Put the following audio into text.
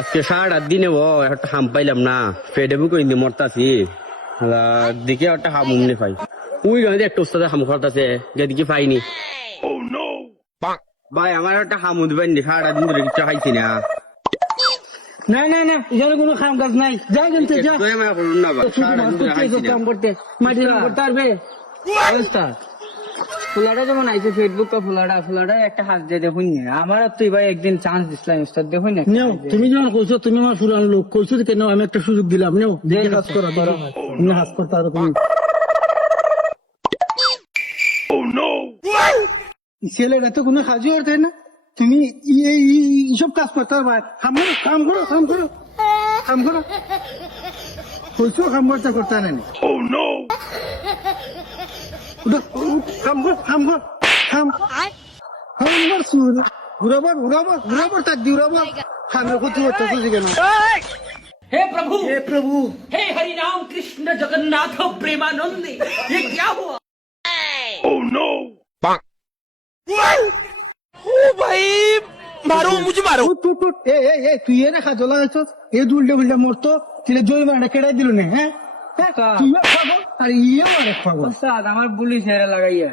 আজকে 8.5 দিনে একটা হাম পাইলাম না, পেটে বুকে ইন্দি মরতাছি। দেখে একটা হাম উমনি পাই, ওই গাঁদে একটা উস্তাদে হাম করতেছে, দেখি পাইনি। ভাই আমার একটা হাম উঠবেন, 8.5 দিন ধরে কিছু খাইছি না। না না না, এখানে কোনো কাম কাজ নাই, যা জানতে যা। কাম করতে মাটি কাম করতে পারবে ফুলাটা যেমন আইছে ফেসবুক ফুলাটা একটা হাত দিয়ে দেখুন না, আমার তো ভাই একদিন চান্স দিছিলাম উস্তাদ, দেখুন না। তুমি যখন কইছো তুমি আমার পুরান লোক কইছো কেন, আমি একটা সুযোগ দিলাম, নেও দেখে কাজ করো, তুমি কাজ করতে আরো তুমি। ছেলেটা তো কোনো কাজই করতে না, তুমি এইসব কাজ করতে পারবা। কাম করো কইছো কাম করতে না। ঘুরাবার তাক দি উড়াবার খামের ক্ষতি করতেছে কেন? हे प्रभु हे प्रभु, हे हरि राम कृष्ण जगन्नाथ प्रेमानंद, ये क्या हुआ? তুই এ রেখা জ্বলা এ দুলটে উল্টে মরতো, তাহলে জরিমানাটা কেটে দিল না। হ্যাঁ তুই খাবো আর ইয়েও অনেক খাবো। আমার বুলি ছেড়ে লাগাইয়া